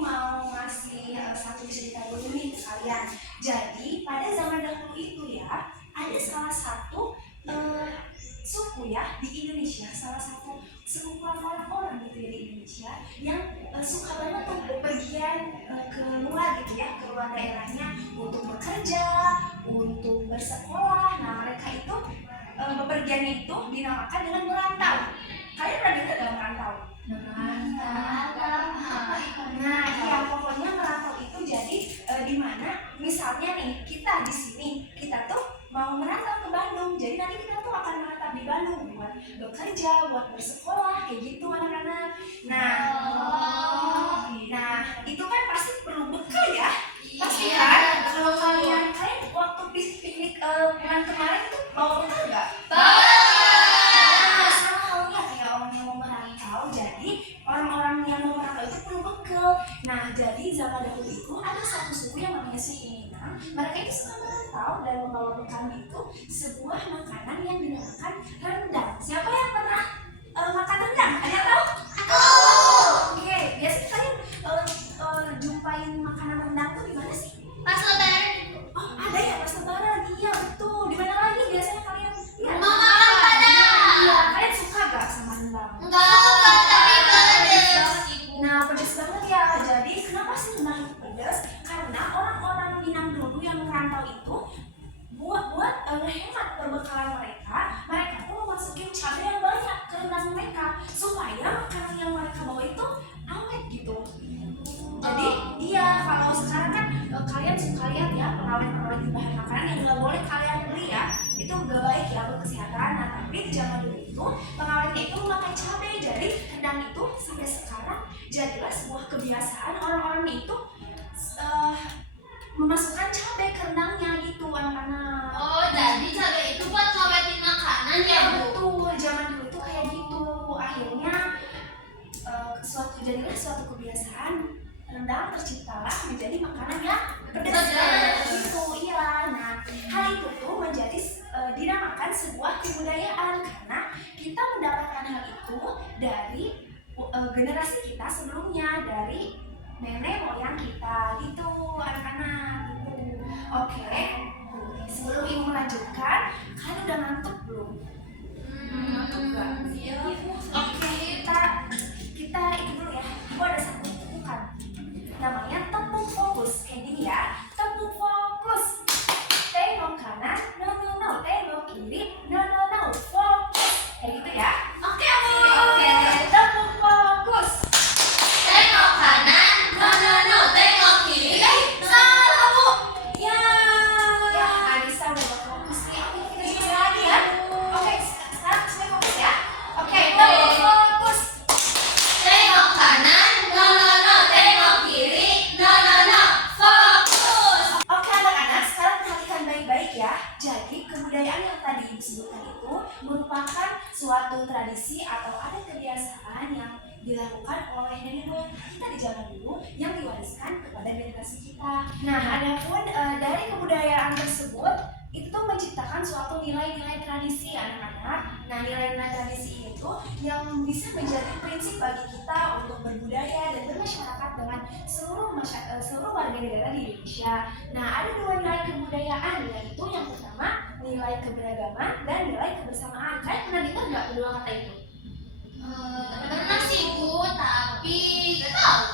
mau ngasih satu cerita dulu nih ke kalian. Jadi pada zaman dahulu itu ya, ada salah satu suku ya di Indonesia, salah satu sekumpulan orang-orang gitu ya di Indonesia yang suka banget tuh bepergian ke luar gitu ya, ke luar daerahnya untuk bekerja, untuk bersekolah. Nah mereka itu bepergian itu dinamakan dengan merantau. Kalian pernah dengar dengan merantau? Nah, iya pokoknya merantau itu jadi di mana misalnya nih kita di sini kita tuh mau merantau ke Bandung, jadi nanti kita tuh akan menetap di Bandung buat bekerja, buat bersekolah kayak gitu anak-anak. Nah itu kan pasti perlu bekal ya, pasti kan? Kalau kalian waktu piknik bulan kemarin itu bawa bekal nggak? Orang-orang yang mau merantau itu perlu bekal. Nah, jadi zaman dahulu itu ada satu suku yang namanya suku Minang. Mereka itu suka merantau dan membawa bekal itu sebuah makanan yang dinamakan rendang. Siapa yang pernah makan rendang? Ada yang tahu? Oke, biasanya kalian jumpain makanan rendang tuh di mana sih? Pas lebaran. Oh, ada ya pas lebaran. Iya, betul. Di mana lagi biasanya kalian? Iya. Rumah makan Padang. Iya, kalian suka gak sama rendang? Enggak, tapi pedes. Nah, pedes banget ya. Jadi kenapa sih rendang itu pedes? Karena orang-orang Minang dulu yang merantau itu buat ngehemat perbekalan mereka tuh masukin cabai yang banyak ke rendang mereka supaya makanan yang mereka bawa itu awet gitu. Jadi iya, kalau sekarang kan kalian suka lihat ya pengawet-pengawet di bahan makanan yang nggak boleh kalian beli ya, itu nggak baik ya buat kesehatan. Nah tapi di zaman dulu itu pengawetnya itu memakai cabai, jadi rendang itu sampai sekarang jadilah sebuah kebiasaan orang-orang itu memasukkan cabai ke rendangnya gitu anak-anak. Oh, jadi cabai itu buat ngawetin makanan ya, Bu? Betul, zaman dulu tuh kayak gitu. Akhirnya jadilah suatu kebiasaan, rendang terciptalah menjadi makanan yang pedas gitu. Iya. Nah, hal itu tuh menjadi dinamakan sebuah kebudayaan karena kita mendapatkan hal itu dari generasi kita sebelumnya, dari nenek moyang kita gitu anak-anak gitu. Oke, sebelum ibu melanjutkan, kalian udah ngantuk belum? Ngantuk nggak? Oke, kita itu dulu ya. Ibu ada satu bukan namanya tepuk fokus kayak gini ya. Tepuk fokus, tengok kanan, no, tengok kiri, no, fokus kayak gitu ya. Oke, tepuk fokus. Tengok kanan, no, tengok kiri. Salah, Bu. Ya, Anissa udah fokus nih. Oke, kita coba lagi ya. Oke, sekarang saya fokus ya. Oke, tepuk fokus. Tengok kanan, no, tengok kiri, no, fokus. Oke anak-anak, sekarang perhatikan baik-baik ya. Jadi kebudayaan yang tadi ibu sebutkan itu merupakan suatu tradisi atau ada kebiasaan yang dilakukan oleh nenek moyang kita di zaman dulu yang diwariskan kepada generasi kita. Nah, adapun dari kebudayaan tersebut itu tuh menciptakan suatu nilai-nilai tradisi anak-anak. Nah, nilai-nilai tradisi itu yang bisa menjadi prinsip bagi kita untuk berbudaya dan bermasyarakat dengan seluruh warga negara di Indonesia. Nah, ada dua nilai kebudayaan, yaitu yang pertama nilai keberagaman dan nilai kebersamaan. Kalian pernah dengar nggak kedua kata itu? Pernah sih, Bu, tapi gak tahu.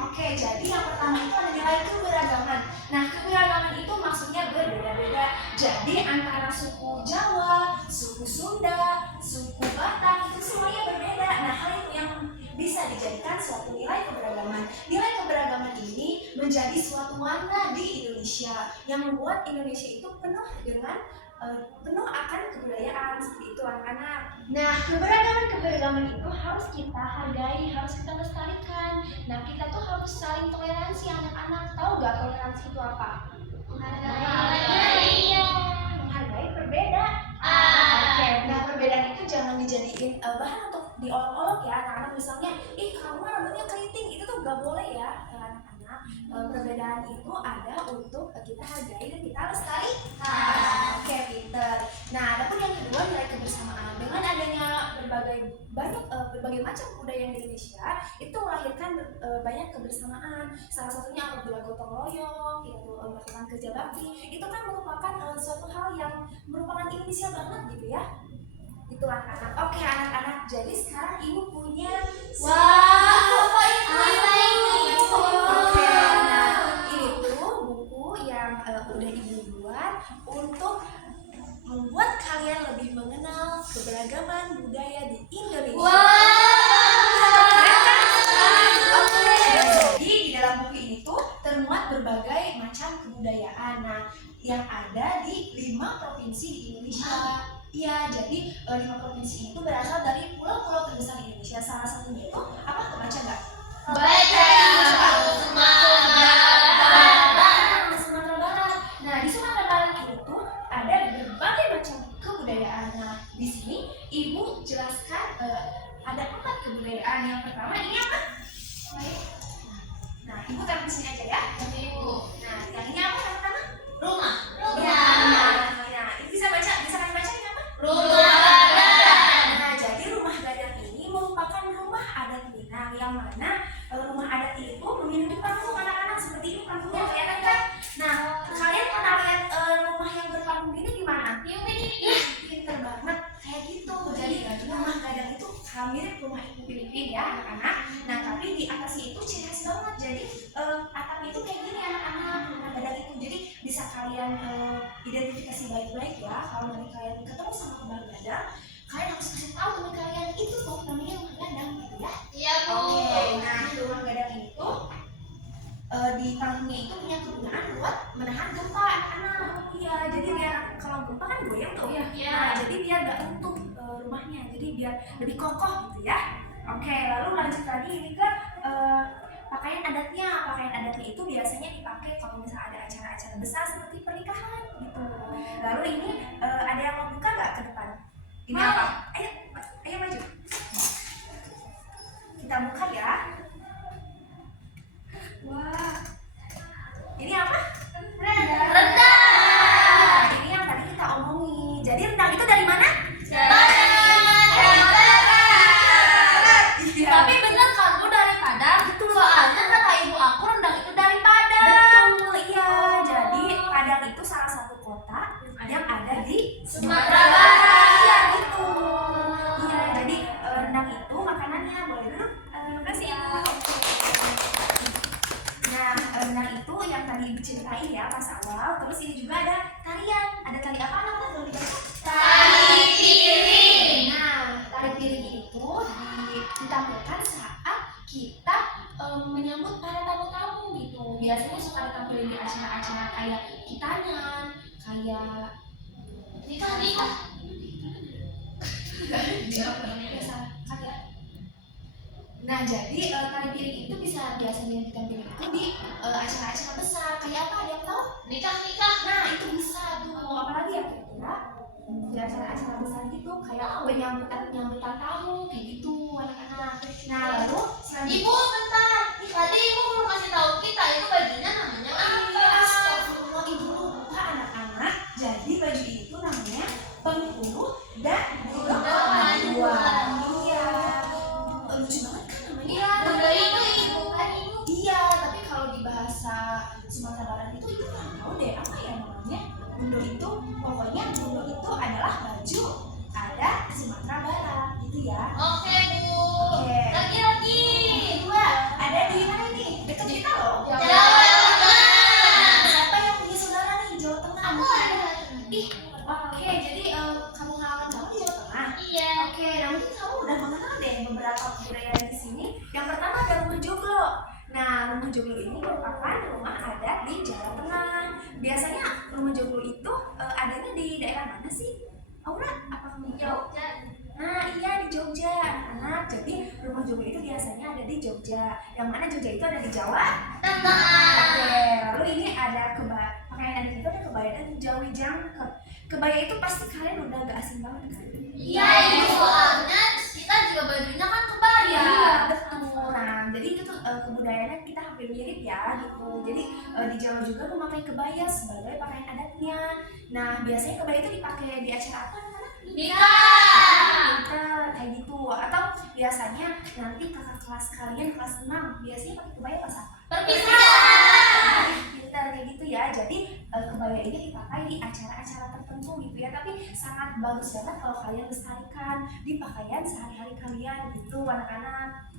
Oke, jadi yang pertama itu ada nilai keberagaman. Nah, keberagaman itu maksudnya berbeda-beda. Jadi antara suku Jawa, suku Sunda, suku Batak itu semuanya berbeda. Nah, hal itu yang bisa dijadikan suatu nilai keberagaman. Nilai keberagaman ini menjadi suatu warna di Indonesia yang membuat Indonesia itu penuh akan kebudayaan seperti itu anak-anak. Nah, keberagaman itu harus kita hargai, harus kita lestarikan. Nah, kita tuh harus saling toleransi anak-anak. Tahu gak toleransi itu apa? Menghargai perbedaan. Oke, nah perbedaan itu jangan dijadiin bahan untuk diolok-olok ya anak-anak. Misalnya, kamu rambutnya keriting, itu tuh gak boleh ya anak-anak. Perbedaan itu ada untuk kita hargai dan kita lestarikan. Oke, pinter. Nah, adapun yang kedua nilai kebersamaan. Dengan adanya berbagai macam budaya yang Indonesia itu melahirkan banyak kebersamaan. Salah satunya apabila gotong royong, yaitu melakukan kerja bakti, itu kan merupakan suatu hal yang merupakan Indonesia banget gitu ya. Itu anak-anak. Oke anak-anak, jadi sekarang ibu punya Wah, apa ini? Oke, nah ini tuh buku yang udah ibu buat untuk membuat kalian lebih mengenal keberagaman budaya di Indonesia. Oke, jadi di dalam buku ini tuh termuat berbagai macam kebudayaan. Nah, yang ada di 5 provinsi di Indonesia. Iya, jadi 5 provinsi ini tuh berasal dari pulau-pulau terbesar di Indonesia. Salah satunya itu apa? Kebaca nggak? Sumatera Barat. Nah, di Sumatera Barat itu ada berbagai macam kebudayaan. Nah, di sini ibu jelaskan ada 4 kebudayaan. Yang pertama ini apa? Nah, ibu taruh di sini aja ya. Nah, yang ini apa yang pertama? Rumah. Ya. Nah, itu bisa baca, bisa kalian baca ini apa? Rumah gadang. Nah, jadi rumah gadang ini merupakan rumah adat Minang yang mana rumah adat itu memiliki panggung anak-anak seperti ini panggungnya kelihatan kan? Nah, kalian pernah lihat rumah yang berpanggung ini di mana? Pinter banget kayak gitu. Jadi rumah gadang itu mirip rumah ibu Filipin ya anak-anak. Nah, tapi di atasnya itu ciri khas banget. Jadi atapnya itu kayak gini anak-anak rumah gadang itu. Jadi bisa kalian identifikasi baik-baik ya. Kalau nanti kalian ketemu sama rumah gadang, kalian harus kasih tahu teman kalian itu tuh namanya rumah gadang gitu ya. Iya, Bu. Oke, nah rumah gadang itu di panggungnya itu punya kegunaan buat menahan gempa anak-anak. Iya, jadi biar kalau gempa kan goyang tuh. Iya. Nah, jadi biar gak runtuh rumahnya, jadi biar lebih kokoh gitu ya. Oke, lalu lanjut lagi ini ke pakaian adatnya. Pakaian adatnya itu biasanya dipakai kalau misalnya ada acara-acara besar seperti pernikahan gitu. Lalu ini ada yang mau buka nggak ke depan? Ini apa? Ayo maju. Kita buka ya. Wah, ini apa? Rendang. Nah, ini yang tadi kita omongin. Jadi rendang itu dari mana? Iya. Tapi bener kan Bu dari Padang? Soalnya kata ibu aku rendang itu dari Padang. Betul, iya. Jadi Padang itu salah satu kota yang ada di Sumatera Barat. Iya gitu. Iya, jadi rendang itu makanannya boleh dulu. Terima kasih Ibu. Oke. Nah, rendang itu yang tadi Ibu ceritain ya pas awal. Terus ini juga ada tarian. Ada tari apa anak-anak? Boleh dibaca? Tari piring. Nah, tari piring itu ditampilkan saat kita menyambut para tamu-tamu gitu. Biasanya suka ditampilin di acara-acara kayak kitanyan, kayak Nikah. biasa kayak. Nah, jadi tari piring itu bisa biasanya ditampilin itu di acara-acara besar. Kayak apa? Ada yang tahu? Nikah. Nah, itu bisa tuh. Apalagi ya kira-kira di acara-acara besar gitu kayak penyambutan tamu kayak gitu anak-anak. Nah, lalu selanjutnya Ibu bentar. Tadi ibu belum kasih tahu kita itu bajunya namanya apa? astagfirullah, ibu lupa anak-anak. Jadi baju itu namanya Bengkulu dan Burung Paduan. Iya, lucu banget kan namanya. Iya, bunda itu ibu kan ibu. Iya, tapi kalau di bahasa Sumatera Barat itu ibu nggak tahu deh apa ya namanya. Bundo itu pokoknya bundo itu adalah baju ada Sumatera Barat gitu ya. Oke Bu. Oke. Lagi. Kedua ada di mana ini? Dekat kita loh. Jawa Tengah. Siapa yang punya saudara nih Jawa Tengah? Aku ada. Ih, oke. Jadi kamu halaman kamu di Jawa Tengah. Iya. Oke, nah mungkin kamu udah mengenal deh beberapa kebudayaan di sini. Yang pertama ada rumah joglo. Nah, rumah joglo ini merupakan rumah adat di Jawa Tengah. Biasanya rumah joglo itu adanya di daerah mana sih? Aura, apa kamu tahu? Jogja. Nah, iya di Jogja, anak-anak. Jadi rumah joglo itu biasanya ada di Jogja. Yang mana Jogja itu ada di Jawa Tengah. Oke, lalu ini ada pakaian adat itu ada kebaya dan jawi jangkep. Kebaya itu pasti kalian udah gak asing banget kan? Iya ibu, soalnya kita juga bajunya kan kebaya. Iya, betul. Nah, jadi itu tuh kebudayaannya kita hampir mirip ya gitu. Jadi di Jawa juga memakai kebaya sebagai pakaian adatnya. Nah, biasanya kebaya itu dipakai di acara apa anak-anak? Nikah. Kayak gitu. Atau biasanya nanti kakak kelas kalian kelas 6 biasanya pakai kebaya pas apa? Perpisahan. Pintar kayak gitu ya. Jadi kebaya ini dipakai di acara-acara tertentu gitu ya. Tapi sangat bagus banget kalau kalian lestarikan di pakaian sehari-hari kalian gitu anak-anak.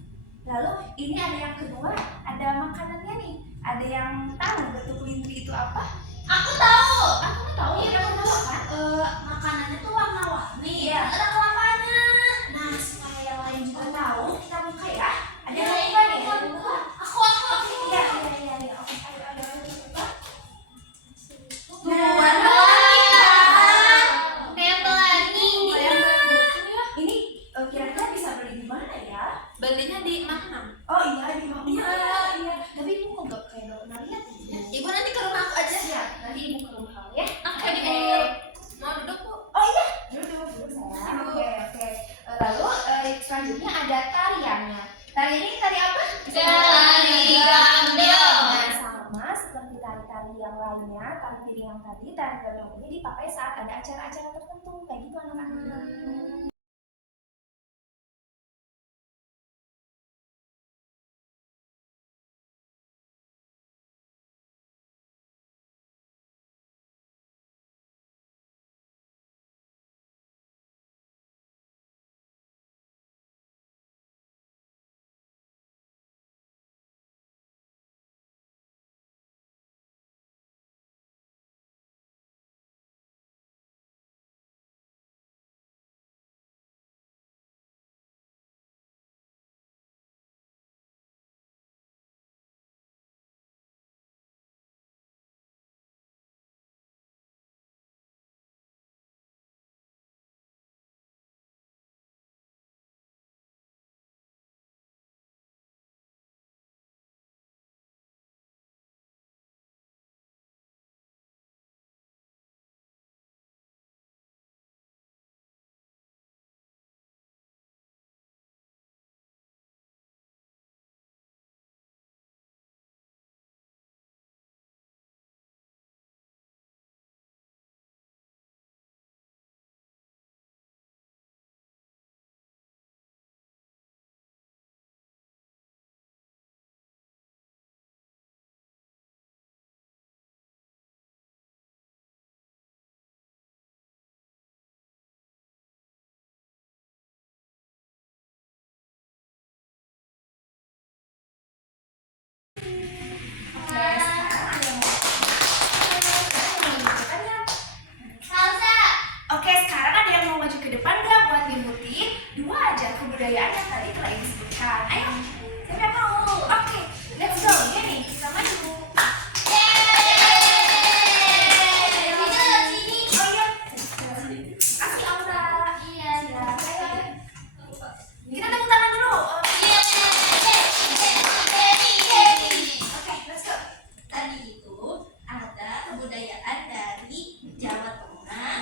Lalu ini ada yang kedua, ada makanannya nih. Ada yang tahu bentuk lintri itu apa? Aku tahu. Aku tahu. Iya, Kamu tahu kan? Makanannya tuh warna-warni. Iya. Ada kelapanya. Nah, supaya yang lain juga tahu, kita buka ya. Ada Iya, yang buka nih, iya, ada yang buka. Aku. Iya. Oke, ayo buka. Tuh, warna-warni kan? Kayak pelangi. Ini kira-kira bisa beli di mana ya? Belinya di mana? Oh iya, di mana? Iya. Tapi ibu kok gak kayak gak pernah lihat ya? Ibu nanti ke rumah aku aja. Ya, nanti ibu ke rumah kamu ya. Oke, Ibu. Mau duduk, Bu? Oh iya, duduk sayang. Oke. Lalu selanjutnya ada tariannya. Tari ini tari apa? Tari gambyong. Nah, sama seperti tari-tari yang lainnya, tari piring yang tadi, tari gambyong ini dipakai saat ada acara-acara tertentu, kayak gitu anak-anak. Oke, sekarang ada yang mau maju ke depan nggak buat ngikutin dua aja kebudayaan yang tadi telah disebutkan. Ayo, siapa yang mau? Oke, let's go. Ini kita maju. Oh iya, kasih Aura. Iya. Silakan. Kita tepuk tangan dulu. Oke, let's go. Tadi itu ada kebudayaan dari Jawa Tengah,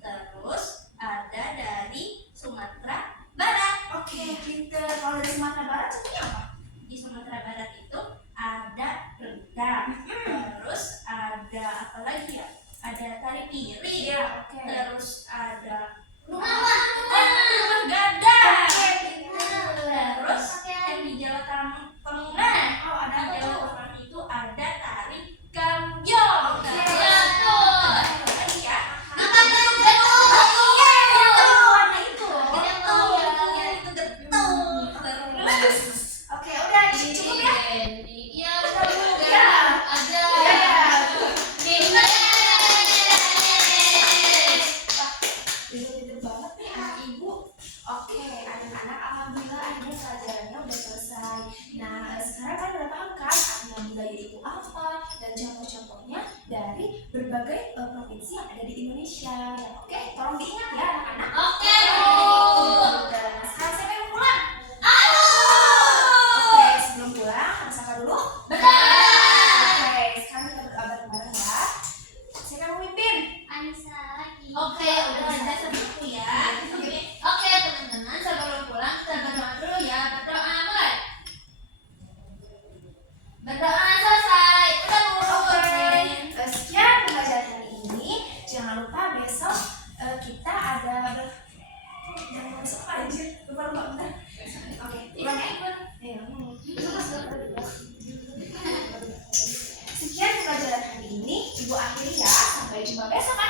terus ada dari Sumatera Barat. Oke, pinter. Kalau dari Sumatera Barat seperti apa? Di Sumatera Barat itu ada rendang, terus ada apa lagi ya? Ada tari piring, Iya, oke. terus ada Rumah gadang. Oke, pinter. Terus yang di Jawa Tengah, Oh, ada apa di Jawa tuh? Tengah itu ada tari gambyong. Oke. Apa lagi ya? Iya, itu warna itu. Getung, ya itu getung. Terus Oke, udah cukup ya. iya, Ya. ada. Pinter banget nih anak ibu. Oke, anak-anak, alhamdulillah akhirnya pelajarannya udah selesai. Nah, sekarang kalian udah paham kan artinya budaya itu apa dan contoh-contohnya dari berbagai provinsi yang ada di Indonesia. Ya, oke, tolong diingat ya anak-anak. Oke, Bu. Nah, sekarang siapa yang pulang? Halo. Oke, sebelum pulang harus apa dulu? Oke, sekarang kita berdoa bareng-bareng ya. Siapa yang memimpin? Oke, udah ada sebelumku ya. Oke, teman-teman, sebelum pulang kita berdoa dulu ya. Berdoa mulai. Berdoa selesai. Udah, Bu. Sekian pembelajaran hari ini. Jangan lupa besok kita ada besok apa aja? Lupa bentar. Oke, ulang ya. Sekian pelajaran hari ini, Ibu akhiri ya. Sampai jumpa besok.